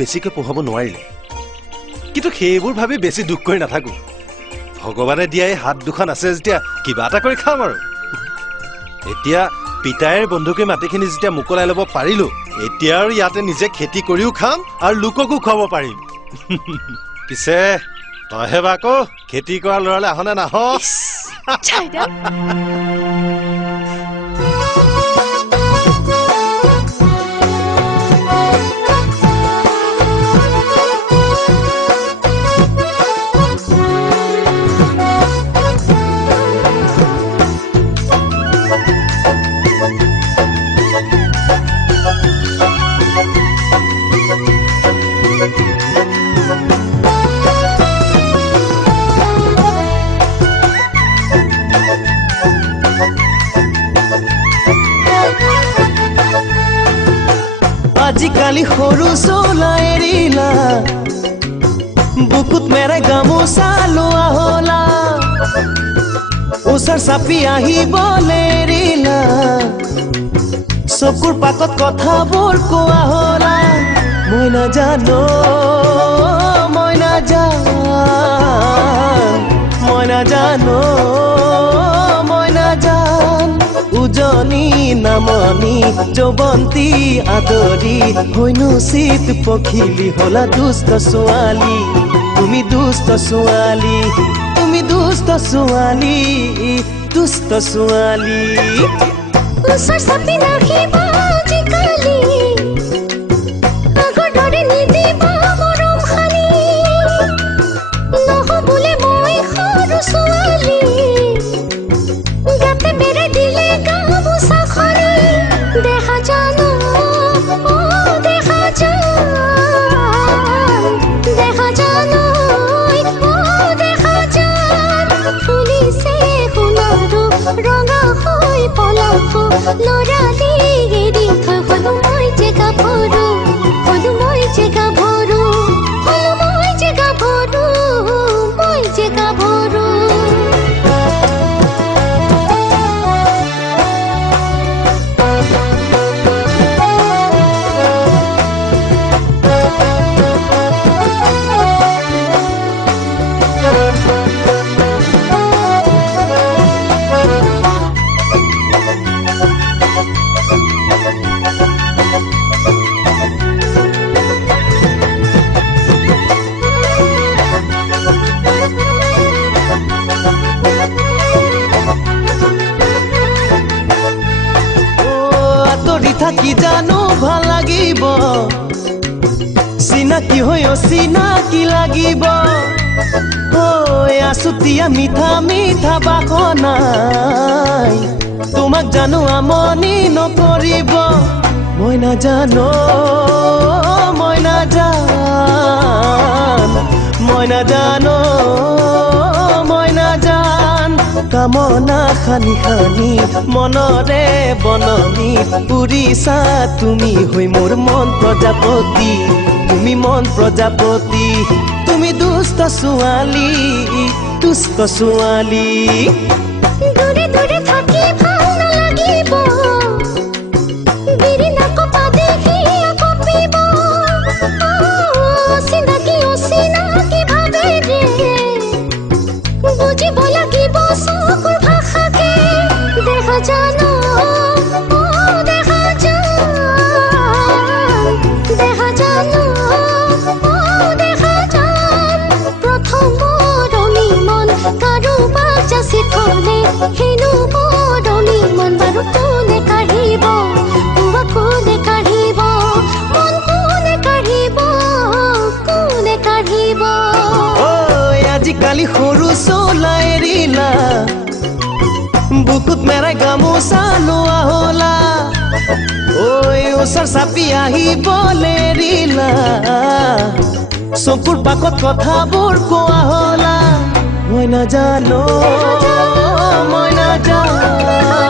বেছিকৈ পঢ়াব নোৱাৰিলে কিন্তু সেইবোৰ ভাবি বেছি দুখ কৰি নাথাকো ভগৱানে দিয়াই হাত দুখন আছে যেতিয়া কিবা এটা কৰি খাম আৰু এতিয়া পিতাইৰ বন্ধুকে মাটিখিনি যেতিয়া মুকলাই ল'ব পাৰিলো এতিয়া আৰু ইয়াতে নিজে খেতি কৰিও খাম আৰু লোককো খুৱাব পাৰিম পিছে তইহে বা আকৌ খেতি কৰা ল'ৰালে আহনে নাহ আজিকালি সৰু চোলা এৰিলা বুকুত মেৰে গামোচা লোৱা হলা ওচৰ চাপি আহিবলৈ এৰিলা চকুৰ পাকত কথাবোৰ কোৱা হলা মই নাজানো মই নাজানো মই নাজান উজনি নামনি যৌৱন্তী আদৰি হৈনো চিত পখিলি হলা দুষ্ট ছোৱালী তুমি দুষ্ট ছোৱালী তুমি দুষ্ট ছোৱালী দুষ্ট ছোৱালী ওচৰ চাপি নাহিব আজিকালি আগৰ দৰে নিদিব মৰম সানি নহ'বলে মই সৰু ছোৱালী গাতে বেৰে দিলে গামোচাখনি দেখা জানো দেখা জানো দেখা জান ফুলিছে সোণাৰু ৰঙা হৈ পলাশো লৰালি এৰি থৈ হলো মই যে গাভৰু হলো মই যে গাভৰু হলো মই যে গাভৰু মই যে গাভৰু থাকি জানো ভাল লাগিব চিনাকি হৈ অচিনাকি লাগিব আছুতীয়া মিঠা মিঠা বাসনাই তোমাক জানো আমনি নকৰিব মই নাজানো মই নাজানো মই নাজান কামনা খানি খানি মনৰে বননি উৰিছা তুমি হৈ মোৰ মন প্ৰজাপতি তুমি মন প্ৰজাপতি তুমি দুষ্ট ছোৱালী দুষ্ট ছোৱালী দূৰে দূৰে থাকি ভাল নালাগিব বিৰি নাকপা দেখি কঁপিব চিনাকি অচিনাকি ভাৱেৰে বুজিব লাগিব চকুৰ ভাষাকে দেখা জানো দেখা জান প্ৰথম মৰমী মন কাৰোবাক যাচি থলে হেনো মৰমী মন বাৰু কোনে কাঢ়িব পুৱা কোনে কাঢ়িব মন কোনে কাঢ়িব আজিকালি সৰু চোলা এৰিলা বুকুত মেৰাই গামোচা লোৱা হলা ওচৰ চাপি আহিবলৈ এৰিলা চকুৰ পাকত কথাবোৰ কোৱা হলা মই নাজানো মই নাজানো